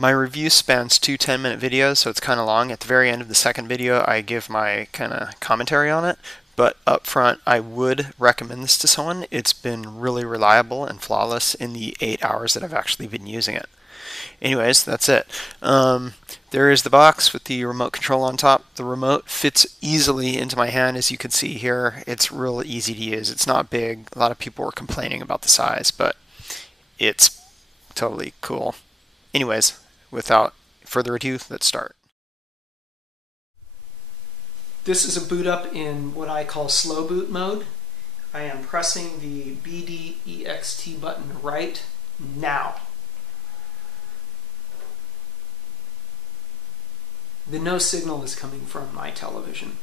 My review spans two 10-minute videos, so it's kind of long. At the very end of the second video, I give my kind of commentary on it. But up front, I would recommend this to someone. It's been really reliable and flawless in the 8 hours that I've actually been using it. Anyways, that's it. There is the box with the remote control on top. The remote fits easily into my hand, as you can see here. It's real easy to use. It's not big. A lot of people were complaining about the size, but it's totally cool. Anyways, without further ado, let's start. This is a boot up in what I call slow boot mode. I am pressing the BDEXT button right now. No signal is coming from my television.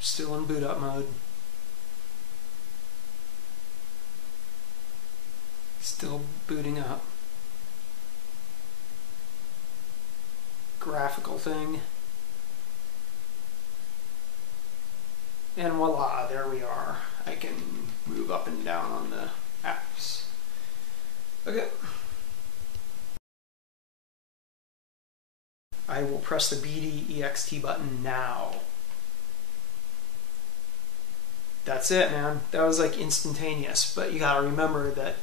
Still in boot up mode. Still booting up. Graphical thing. And voila, there we are. I can move up and down on the apps. Okay. I will press the BDEXT button now. That's it, man. That was like instantaneous, but you gotta remember that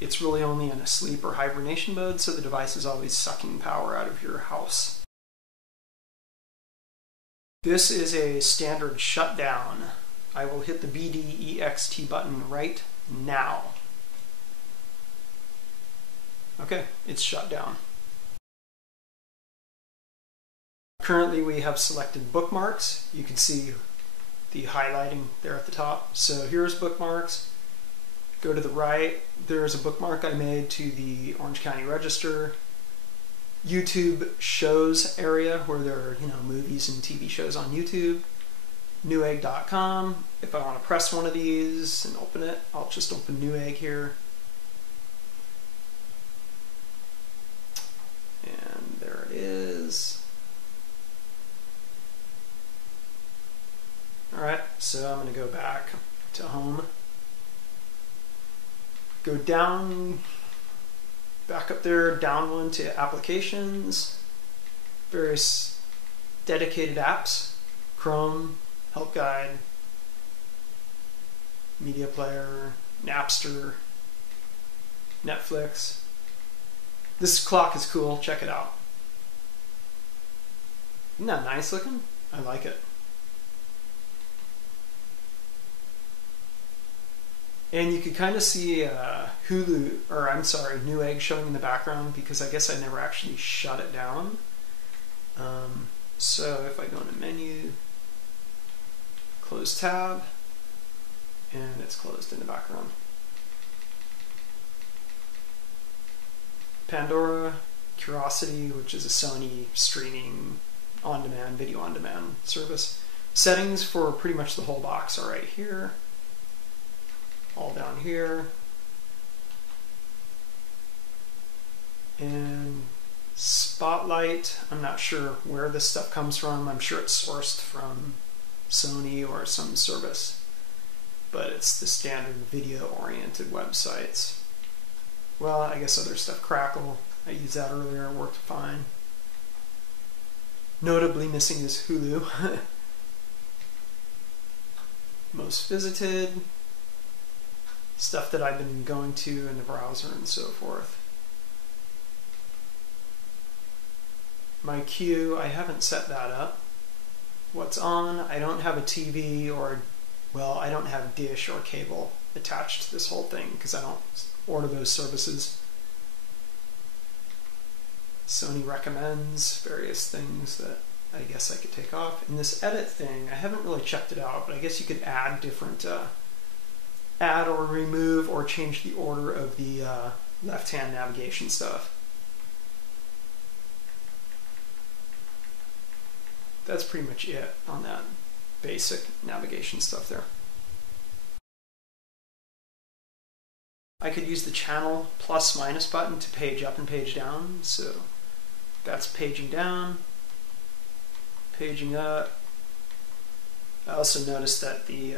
it's really only in a sleep or hibernation mode, so the device is always sucking power out of your house. This is a standard shutdown. I will hit the BDEXT button right now. Okay, it's shut down. Currently we have selected bookmarks. You can see the highlighting there at the top. So here's bookmarks. Go to the right, there's a bookmark I made to the Orange County Register. YouTube shows area where there are, movies and TV shows on YouTube. Newegg.com. If I want to press one of these and open it, I'll just open Newegg here. And there it is. Alright, so I'm going to go back to home. Go down, back up there, down one to applications, various dedicated apps, Chrome, Help Guide, Media Player, Napster, Netflix. This clock is cool, check it out. Isn't that nice looking? I like it. And you could kind of see Newegg showing in the background because I guess I never actually shut it down. So if I go into menu, close tab, and it's closed in the background. Pandora, Curiosity, which is a Sony streaming on-demand, video on-demand service. Settings for pretty much the whole box are right here. All down here. And Spotlight, I'm not sure where this stuff comes from. I'm sure it's sourced from Sony or some service, but it's the standard video-oriented websites. Well, I guess other stuff, Crackle, I used that earlier, it worked fine. Notably missing is Hulu. Most visited, stuff that I've been going to in the browser and so forth. My queue, I haven't set that up. What's on? I don't have a TV I don't have dish or cable attached to this whole thing because I don't order those services. Sony recommends various things that I guess I could take off. And this edit thing, I haven't really checked it out, but I guess you could add different, add or remove or change the order of the left-hand navigation stuff. That's pretty much it on that basic navigation stuff there. I could use the channel plus minus button to page up and page down, so that's paging down, paging up, I also noticed that the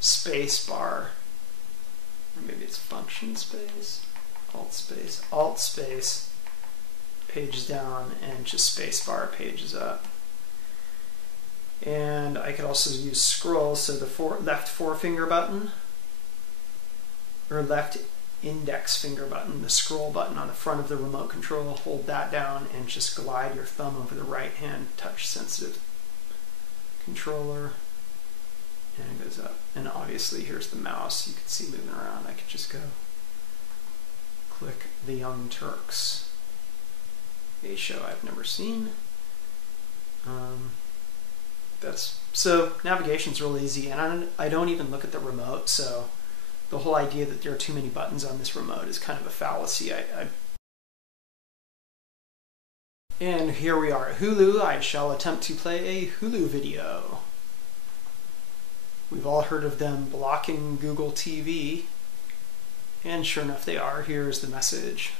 space bar, or maybe it's function space, alt space pages down, and just space bar pages up. And I could also use scroll, so the left forefinger button, or left index finger button, the scroll button on the front of the remote control, hold that down and just glide your thumb over the right hand touch sensitive controller, and it goes up. And obviously here's the mouse you can see moving around. I could just go click The Young Turks, a show I've never seen. So navigation's real easy, and I don't even look at the remote, so the whole idea that there are too many buttons on this remote is kind of a fallacy. And here we are at Hulu. I shall attempt to play a Hulu video. We've all heard of them blocking Google TV, and sure enough they are. Here's the message.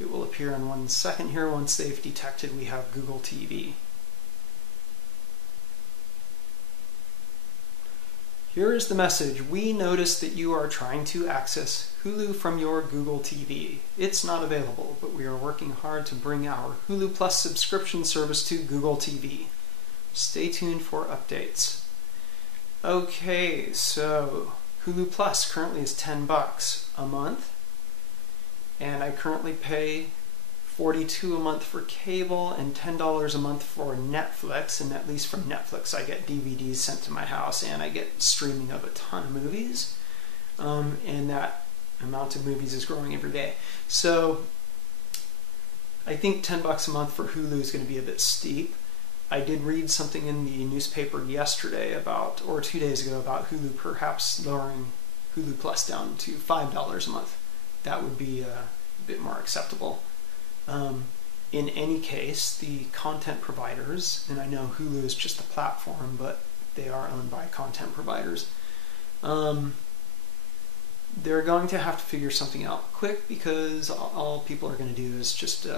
It will appear in 1 second here once they've detected we have Google TV. Here is the message. We notice that you are trying to access Hulu from your Google TV. It's not available, but we are working hard to bring our Hulu Plus subscription service to Google TV. Stay tuned for updates. Okay, so Hulu Plus currently is $10 a month, and I currently pay $42 a month for cable and $10 a month for Netflix, and at least from Netflix I get DVDs sent to my house and I get streaming of a ton of movies, and that amount of movies is growing every day. So I think $10 a month for Hulu is going to be a bit steep. I did read something in the newspaper yesterday about, or 2 days ago, about Hulu perhaps lowering Hulu Plus down to $5 a month. That would be a bit more acceptable. In any case, the content providers, and I know Hulu is just a platform, but they are owned by content providers, they're going to have to figure something out quick, because all people are going to do is just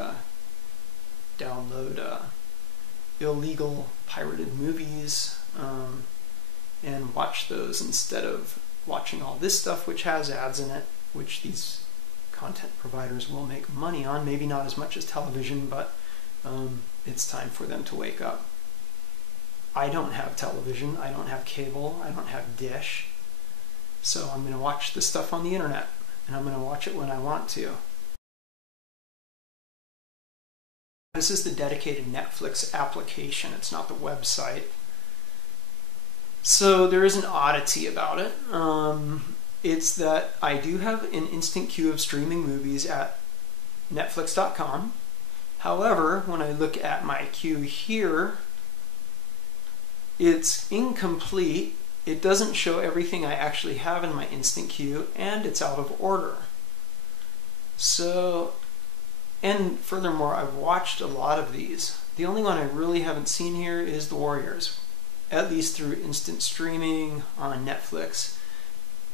download illegal pirated movies and watch those instead of watching all this stuff which has ads in it, which these content providers will make money on. Maybe not as much as television, but it's time for them to wake up. I don't have television, I don't have cable, I don't have Dish, so I'm going to watch this stuff on the internet, and I'm going to watch it when I want to. This is the dedicated Netflix application, it's not the website. So there is an oddity about it. It's that I do have an instant queue of streaming movies at Netflix.com. However, when I look at my queue here, it's incomplete. It doesn't show everything I actually have in my instant queue, and it's out of order. So, and furthermore, I've watched a lot of these. The only one I really haven't seen here is The Warriors, at least through instant streaming on Netflix.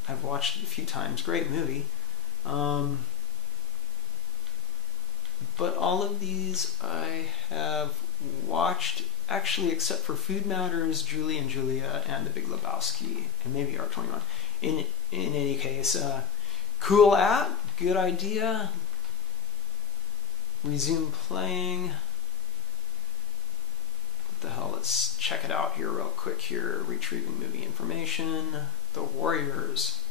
I've watched it a few times. Great movie. But all of these I have watched, actually, except for Food Matters, Julie and Julia, and The Big Lebowski, and maybe R21. In any case, cool app, good idea. Resume playing. What the hell? Let's check it out here real quick. Here, retrieving movie information. The Warriors.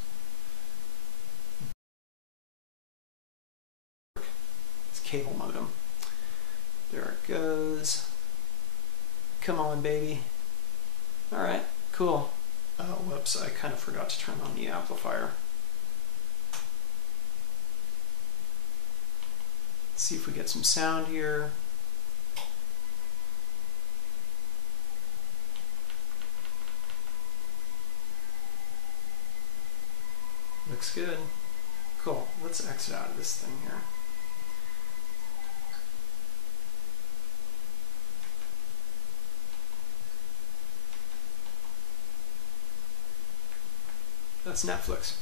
It's cable modem. There it goes. Come on, baby. Alright, cool. Oh, whoops, I kind of forgot to turn on the amplifier. Let's see if we get some sound here. Looks good. Cool. Let's exit out of this thing here. That's Netflix.